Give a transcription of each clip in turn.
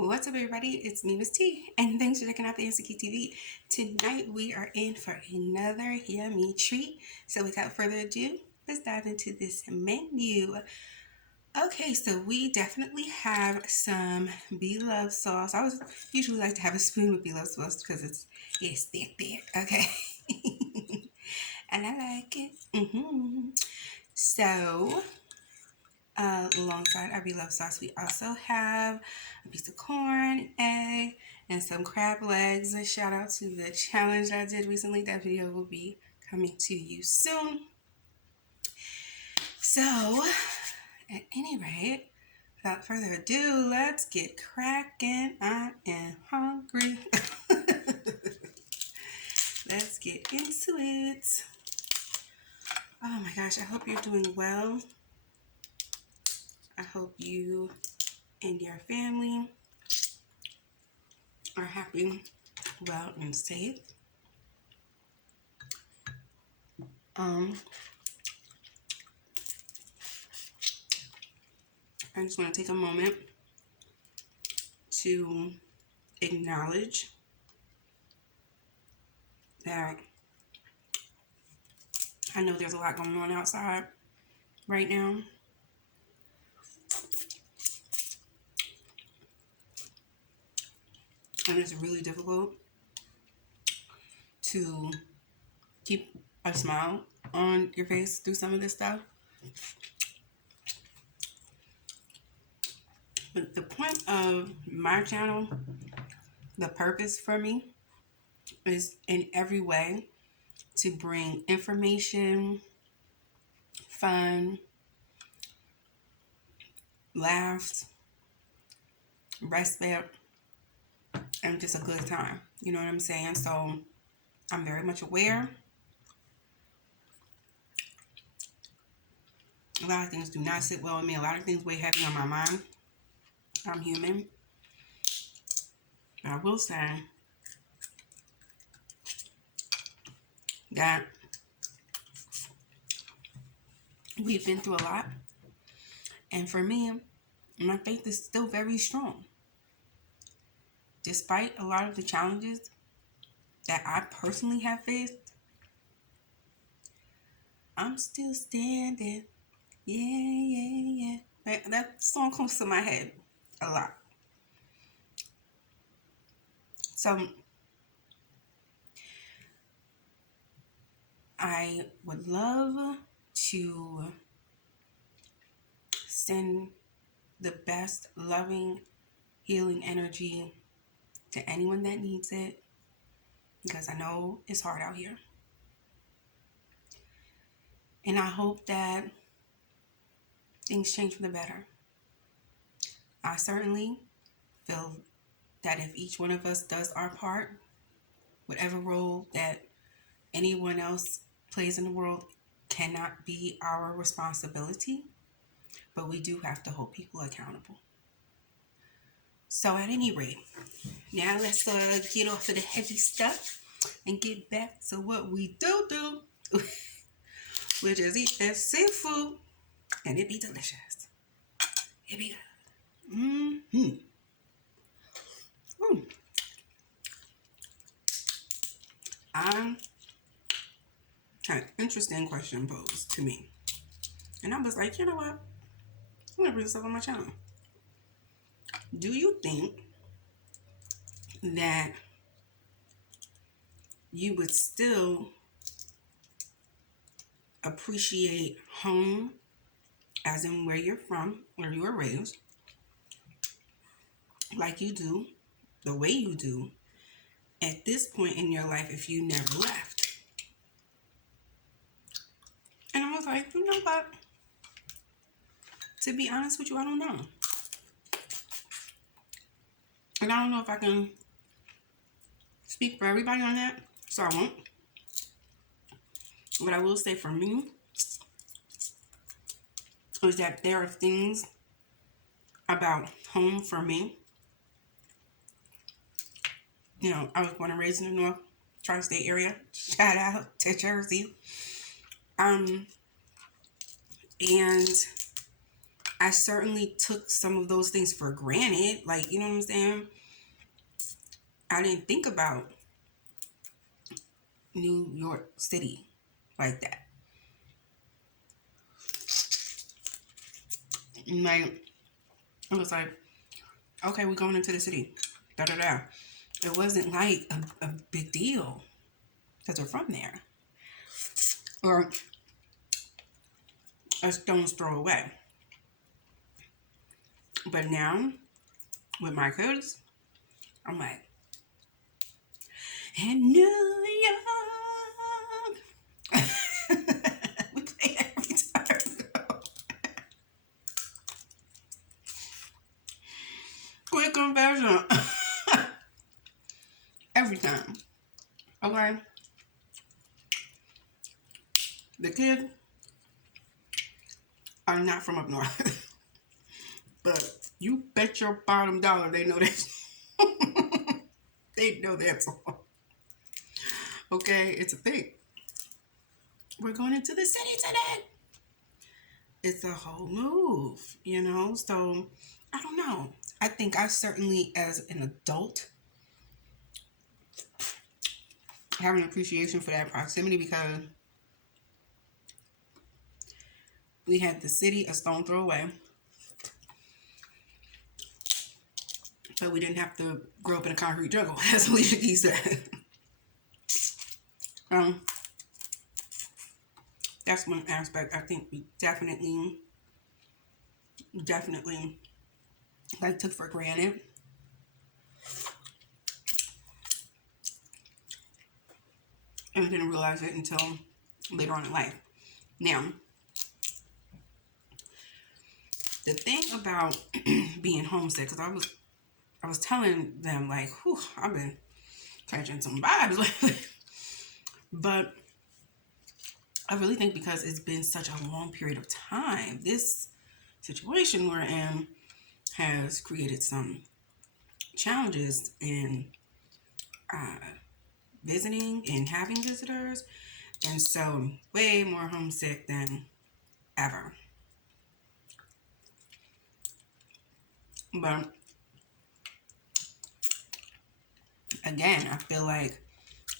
What's up, everybody? It's me, Miss T, and thanks for checking out the Insecure TV. Tonight, we are in for another yummy treat. So, without further ado, let's dive into this menu. Okay, so we definitely have some beloved sauce. I was usually like to have a spoon with beloved sauce because it's thick, okay? And I like it. So, alongside our beloved sauce, we also have a piece of corn, egg, and some crab legs. A shout out to the challenge I did recently. That video will be coming to you soon. So, at any rate, without further ado, let's get cracking. I am hungry. Let's get into it. Oh my gosh, I hope you're doing well. I hope you and your family are happy, well, and safe. I just want to take a moment to acknowledge that I know there's a lot going on outside right now. And it's really difficult to keep a smile on your face through some of this stuff. But the point of my channel, the purpose for me, is in every way to bring information, fun, laughs, respite, and just a good time. You know what I'm saying? So I'm very much aware. A lot of things do not sit well with me. A lot of things weigh heavy on my mind. I'm human. But I will say that we've been through a lot. And for me, my faith is still very strong. Despite a lot of the challenges that I personally have faced, I'm still standing. Yeah. That song comes to my head a lot. So I would love to send the best loving, healing energy to anyone that needs it, because I know it's hard out here. And I hope that things change for the better. I certainly feel that if each one of us does our part, whatever role that anyone else plays in the world cannot be our responsibility, but we do have to hold people accountable. So at any rate, now let's get off of the heavy stuff and get back to what we do, which is eat that seafood, and it be delicious. It be good. I had an interesting question posed to me, and I was like, you know what? I'm gonna bring this up on my channel. Do you think that you would still appreciate home, as in where you're from, where you were raised, like you do, the way you do, at this point in your life if you never left? And I was like, you know what? To be honest with you, I don't know. And I don't know if I can speak for everybody on that, so I won't. What I will say for me is that there are things about home for me. You know, I was born and raised in the North Tri-State area. Shout out to Jersey. And I certainly took some of those things for granted. Like, you know what I'm saying? I didn't think about New York City like that. Like, it was like, okay, we're going into the city. Da da da. It wasn't like a big deal because we're from there. Or a stone's throw away. But now, with my kids, I'm like, in New York. We play it every time. Quick confession. Every time. Okay? The kids are not from up north. But you bet your bottom dollar they know that. They know that song. Okay? It's a thing. We're going into the city today. It's a whole move, you know? So, I don't know. I think I certainly, as an adult, have an appreciation for that proximity because we had the city a stone throw away, but we didn't have to grow up in a concrete jungle, as Alicia Keys said. That's one aspect I think we definitely like took for granted. And we didn't realize it until later on in life. Now, the thing about being homesick, because I was telling them like, whew, I've been catching some vibes lately. But I really think because it's been such a long period of time, this situation we're in has created some challenges in visiting and having visitors. And so I'm way more homesick than ever. But again, I feel like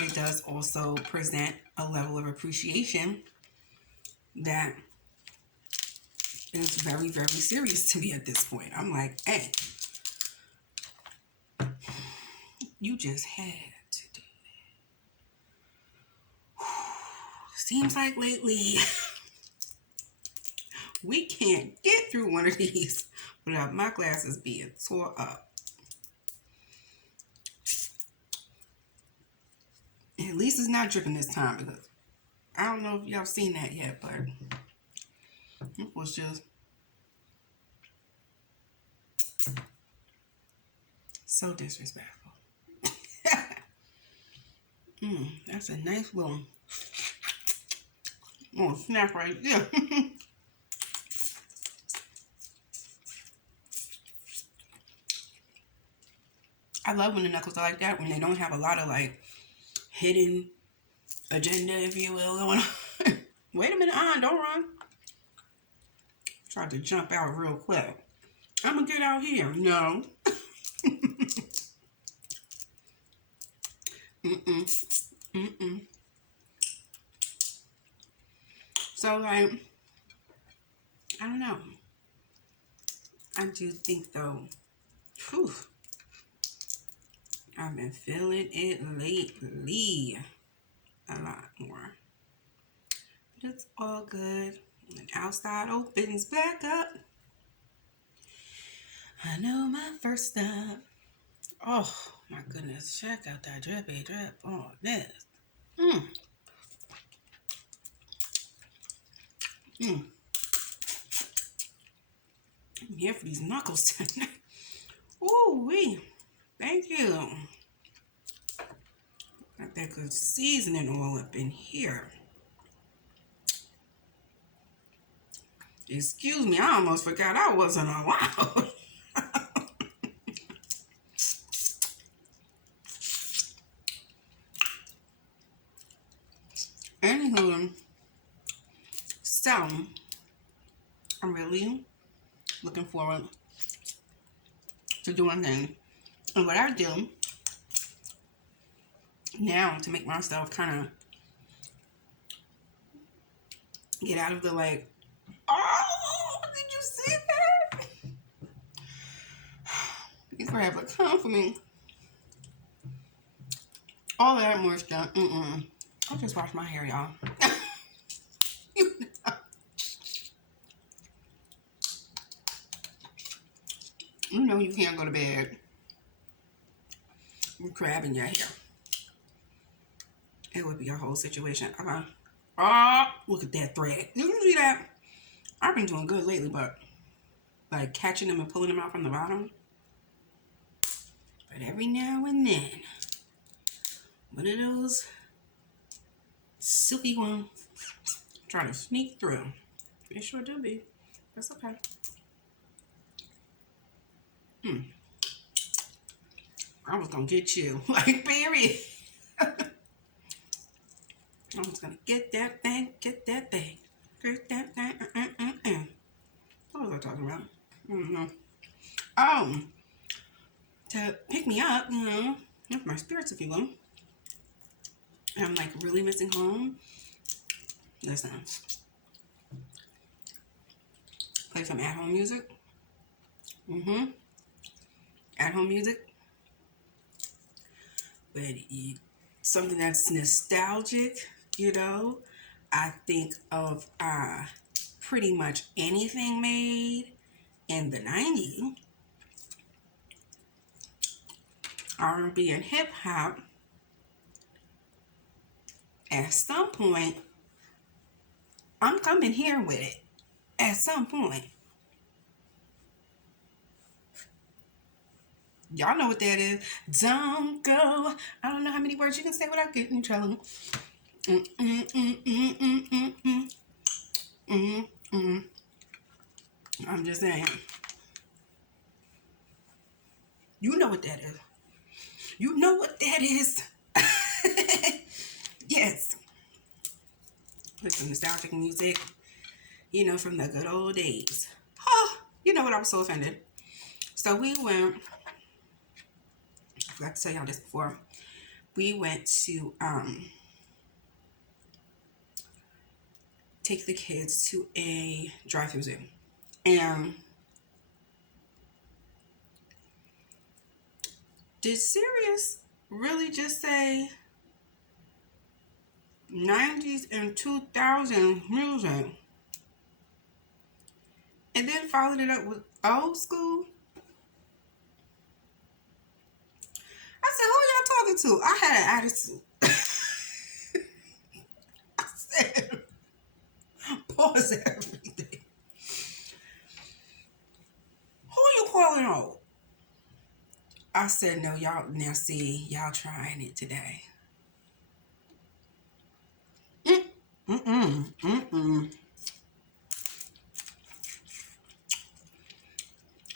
it does also present a level of appreciation that is very, very serious to me at this point. I'm like, hey, you just had to do that. Seems like lately we can't get through one of these without my glasses being tore up. At least it's not dripping this time because I don't know if y'all seen that yet, but it was just so disrespectful. That's a nice little snack right there. I love when the knuckles are like that, when they don't have a lot of like hidden agenda, if you will, going on. Wait a minute, don't run. Tried to jump out real quick. I'm gonna get out here. No. So like, I don't know. I do think though, whew, I've been feeling it lately a lot more. But it's all good. When outside opens back up, I know my first stop. Oh my goodness, check out that drippy drip on this. I'm here for these knuckles tonight. Ooh wee. Thank you. Got that good seasoning oil up in here. Excuse me, I almost forgot I wasn't allowed. Anywho, so I'm really looking forward to doing things. And what I do now to make myself kind of get out of the like, oh, did you see that? These crabs are come for me. All that moisture. I'll just wash my hair, y'all. You know you can't go to bed with crab in your hair. It would be a whole situation. Oh, look at that thread. You see that? I've been doing good lately, but like catching them and pulling them out from the bottom. But every now and then, one of those silky ones try to sneak through. It sure do be. That's okay. I was gonna get you, like period. I was gonna get that thing, get that thing, get that thing. What was I talking about? Oh, to pick me up, you know, lift my spirits, if you will. And I'm like really missing home. Listen, play some at-home music. At-home music. But something that's nostalgic, you know. I think of pretty much anything made in the 90s. R&B and hip hop. At some point, I'm coming here with it. At some point. Y'all know what that is. Don't go. I don't know how many words you can say without getting in trouble. I'm just saying. You know what that is. You know what that is. Yes. Play some nostalgic music. You know, from the good old days. Oh, you know what? I was so offended. So we went. I forgot to tell y'all this before. We went to take the kids to a drive-thru zoo. And did Sirius really just say 90s and 2000s music? And then followed it up with old school? I said, who y'all talking to? I had an attitude. I said, pause everything. Who you calling old? I said, no, y'all, now see, y'all trying it today.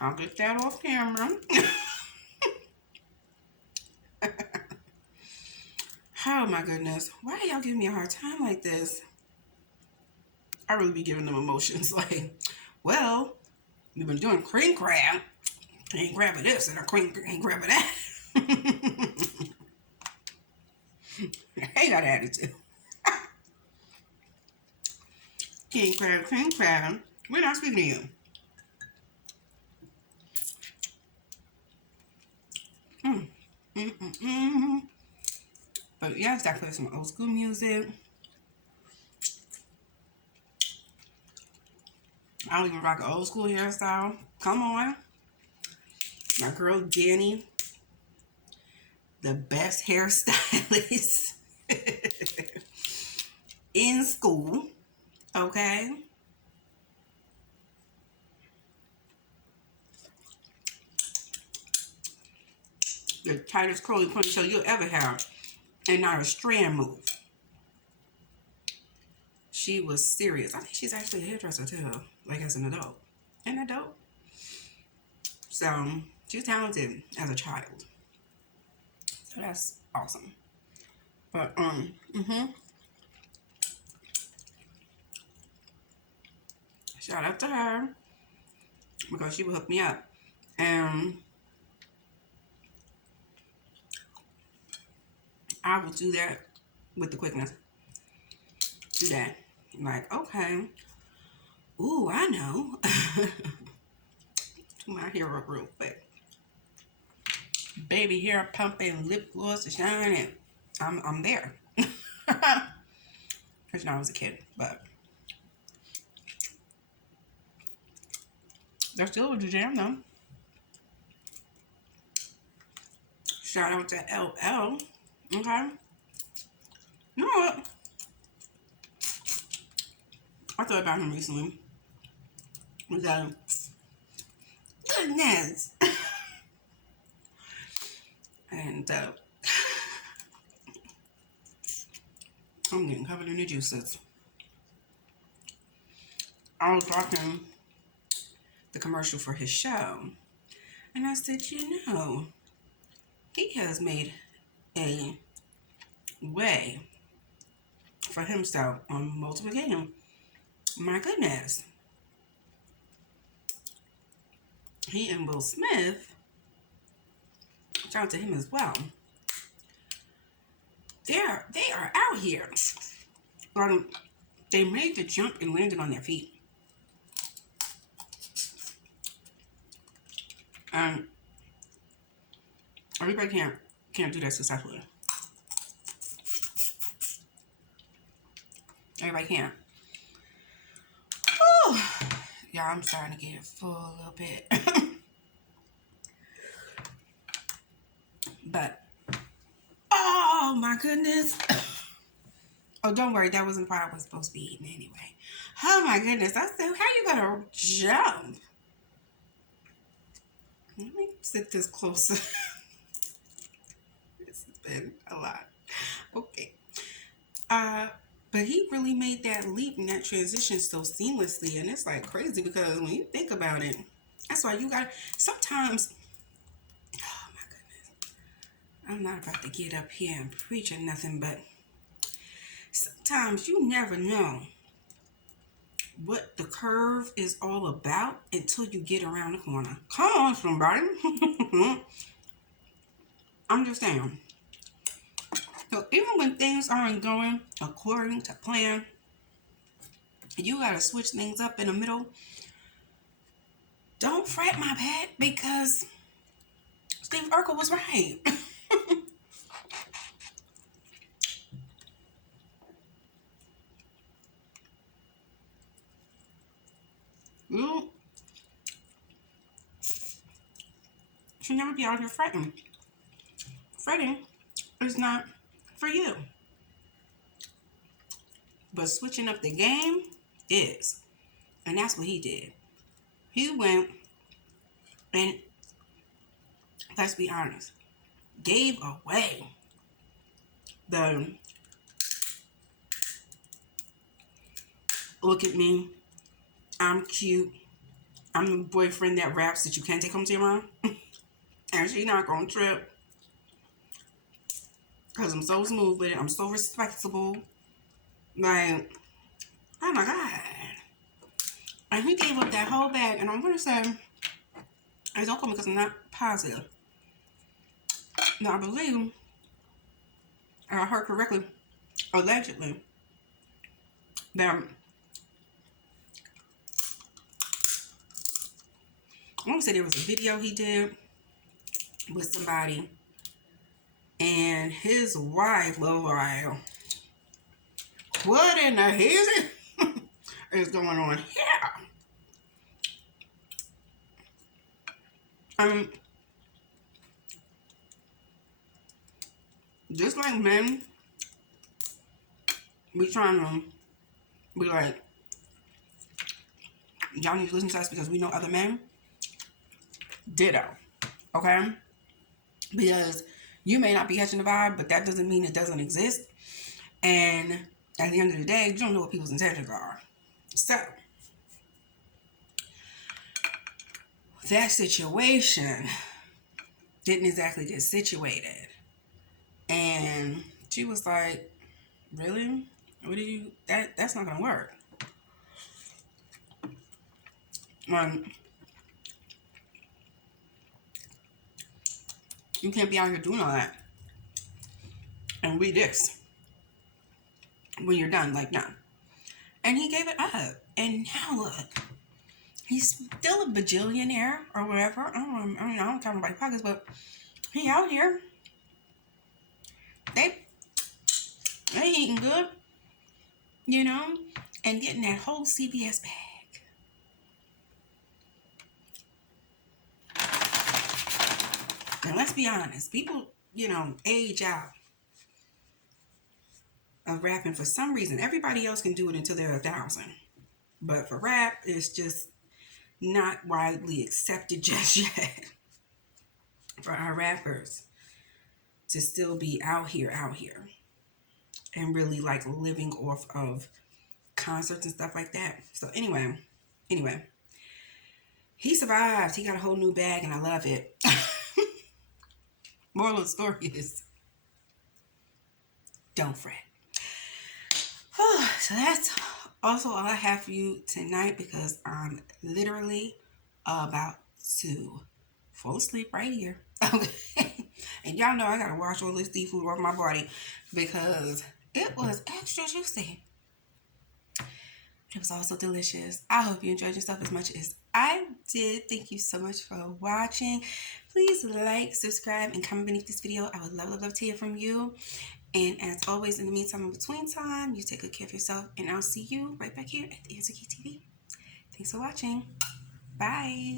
I'll get that off camera. Oh my goodness. Why y'all giving me a hard time like this? I really be giving them emotions like, well, we've been doing cream crab. Ain't grabbing this and a cream ain't grabbing that. I ain't got an attitude. King crab, cream crab. We're not speaking to you. But yes, I play some old school music. I don't even rock an old school hairstyle. Come on. My girl Danny, the best hairstylist in school. Okay. The tightest curly ponytail you'll ever have. And not a strand move. She was serious. I think she's actually a hairdresser too. Like as an adult. An adult. So she's talented as a child. So that's awesome. But shout out to her. because she would hook me up. And I will do that with the quickness. Do that. Like, okay. Ooh, I know. Do my hair up real quick. Baby hair pumping, lip gloss to shine, and I'm there. Because when I was a kid, but they're still with the jam though. Shout out to LL. Okay. You know what? I thought about him recently. Was that goodness? And I'm getting covered in the juices. I was watching the commercial for his show, and I said, you know, he has made a way for himself on multiple occasions. My goodness. He and Will Smith, shout out to him as well. They are out here. They made the jump and landed on their feet. And everybody can't do that successfully. Everybody can't. Whew. Yeah, I'm starting to get full a little bit. But, oh my goodness. Oh, don't worry. That wasn't part I was supposed to be eating anyway. Oh my goodness. I said, how you gonna jump? Let me sit this closer. This has been a lot. Okay. But he really made that leap and that transition so seamlessly, and it's like crazy because when you think about it, that's why you gotta sometimes. Oh my goodness, I'm not about to get up here and preach or nothing, but sometimes you never know what the curve is all about until you get around the corner. Come on, somebody. I'm just saying. So even when things aren't going according to plan, you gotta switch things up in the middle. Don't fret, my pet, because Steve Urkel was right. You should never be out here fretting. Fretting is not for you. But switching up the game is. And that's what he did. He went and, let's be honest, gave away the look at me, I'm cute, I'm the boyfriend that raps that you can't take home to your mom. And she not gonna trip. Because I'm so smooth with it. I'm so respectable. Like, oh my God. And he gave up that whole bag. And I'm going to say, it's don't call me because I'm not positive. Now, I believe, and I heard correctly, allegedly, that I want to say there was a video he did with somebody. And his wife was like, what in the hell is going on here? Just like men, we trying to be like, y'all need to listen to us because we know other men. Ditto. Okay? Because you may not be catching the vibe, but that doesn't mean it doesn't exist. And at the end of the day, you don't know what people's intentions are. So, that situation didn't exactly get situated. And she was like, really? What did you, that's not gonna work. You can't be out here doing all that and read this when you're done. Like, no. And he gave it up. And now look, he's still a bajillionaire or whatever. I don't count nobody's pockets, but he out here. They eating good, you know, and getting that whole CVS bag. And let's be honest, people, you know, age out of rapping for some reason. Everybody else can do it until they're 1,000. But for rap, it's just not widely accepted just yet. For our rappers to still be out here, and really like living off of concerts and stuff like that. So anyway, he survived. He got a whole new bag, and I love it. Moral of the story is, don't fret. So that's also all I have for you tonight, because I'm literally about to fall asleep right here. Okay. And y'all know I gotta wash all this seafood off my body because it was extra juicy. It was also delicious. I hope you enjoyed yourself as much as I did. Thank you so much for watching. Please like, subscribe, and comment beneath this video. I would love to hear from you. And as always, in the meantime, in between time, you take good care of yourself, and I'll see you right back here at the Answer Key TV. Thanks for watching. Bye.